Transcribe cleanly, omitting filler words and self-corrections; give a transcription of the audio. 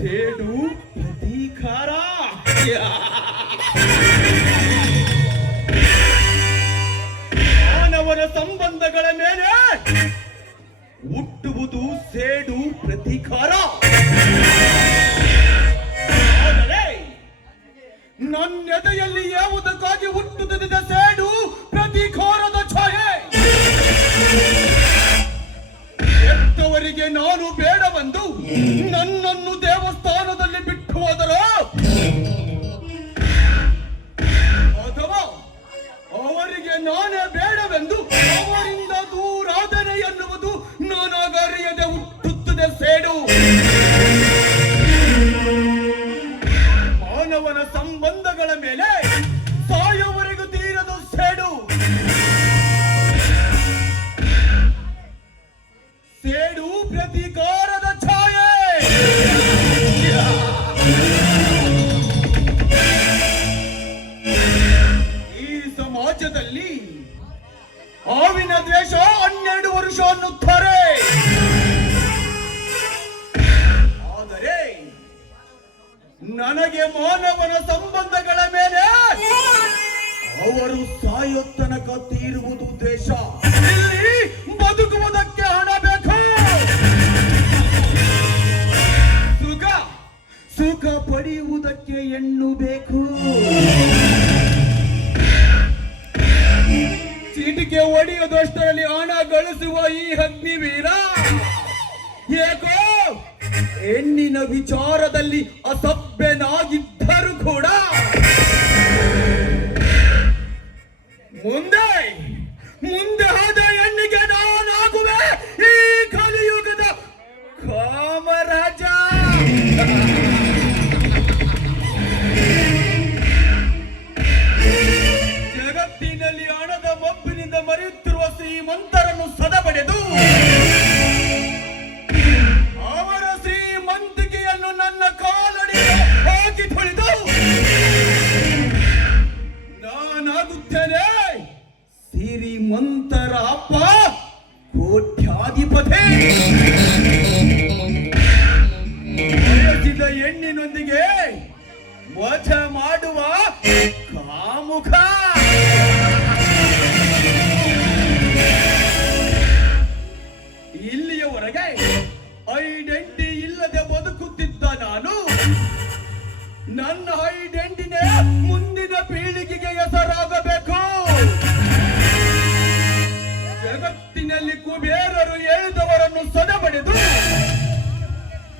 ಸೇಡು ಪ್ರತೀಕಾರ. ಮಾನವನ ಸಂಬಂಧಗಳ ಮೇಲೆ ಹುಟ್ಟುವುದು ಸೇಡು ಪ್ರತೀಕಾರ. ಆದರೆ ನನ್ನೆದೆಯಲ್ಲಿ ಯಾವುದಕ್ಕಾಗಿ ಹುಟ್ಟುತ್ತದೆ ಸೇಡು ಪ್ರತೀಕಾರದ ಛಾಯೆ. ಹೆತ್ತವರಿಗೆ ನಾನು ಬೇಡವೆಂದು ನನ್ನನ್ನು ದೇವಸ್ಥಾನದಲ್ಲಿ ಬಿಟ್ಟು ಹೋದರ, ಅಥವಾ ಅವರಿಗೆ ನಾನೇ ಬೇಡವೆಂದು ಅವರಿಂದ ದೂರಾದರೆ ಎನ್ನುವುದು ನಾನಾಗರಿಯದೆ ಹುಟ್ಟುತ್ತದೆ ಸೇಡು. ಮಾನವನ ಸಂಬಂಧಗಳ ಮೇಲೆ ಸಾಯುವವರೆಗೂ ತೀರದು ಸೇಡು. ಸೇಡು ಪ್ರತೀಕಾರದ ಛಾಯೆ. ಈ ಸಮಾಜದಲ್ಲಿ ಹಾವಿನ ದ್ವೇಷ 12 ವರ್ಷ ಅನ್ನುತ್ತಾರೆ. ಆದರೆ ನನಗೆ ಮಾನವನ ಸಂಬಂಧಗಳ ಮೇಲೆ ಅವರು ಸಾಯೋ ತನಕ ತೀರುವುದು ದ್ವೇಷ. ಇಲ್ಲಿ ಬದುಕುವುದಕ್ಕೆ ಹಣ ಬೇಕು, ಸುಖ ಪಡೆಯುವುದಕ್ಕೆ ಹೆಣ್ಣು ಬೇಕು. ಚೀಟಿಗೆ ಹೊಡೆಯುವುದಷ್ಟರಲ್ಲಿ ಹಣ ಗಳಿಸುವ ಈ ಅಗ್ನಿವೀರ ಏಕೋ ಹೆಣ್ಣಿನ ವಿಚಾರದಲ್ಲಿ ಅಸಭ್ಯನಾಗಿದ್ದರೂ ಕೂಡ ಮುಂದೆ ಆದ ಹೆಣ್ಣಿಗೆ ನಾನಾಗುವೆ ಈ ಕಲಿಯುಗದ ಕಾಮರಾಜ. ಜಗತ್ತಿನಲ್ಲಿ ಹಣದ ಮಬ್ಬಿನಿಂದ ಮರೆಯುತ್ತಿರುವ ಶ್ರೀಮಂತರನ್ನು ಸದಬಡೆದು ಅವರ ಶ್ರೀಮಂತಿಕೆಯನ್ನು ನನ್ನ ಕಾಲಡಿಗೆ ಹಾಕಿ ತೊಳೆದು ನಾನಾಗುತ್ತೇನೆ ಶ್ರೀಮಂತರ ಅಪ್ಪ, ಕೋಟ್ಯಾಧಿಪತಿ. ಬಯಸಿದ ಹೆಣ್ಣಿನೊಂದಿಗೆ ವಚ ಮಾಡುವ ಕಾಮುಕ. ಇಲ್ಲಿಯವರೆಗೆ ಐಡೆಂಟಿ ಇಲ್ಲದೆ ಬದುಕುತ್ತಿದ್ದ ನಾನು ನನ್ನ ಐಡೆಂಟಿನೇ ಮುಂದಿನ ಪೀಳಿಗೆಗೆ ಹೆಸರಾಗಬೇಕು. ಜಗತ್ತಿನಲ್ಲಿ ಕುಬೇರರು ಹೇಳಿದವರನ್ನು ಸದಬಡೆದು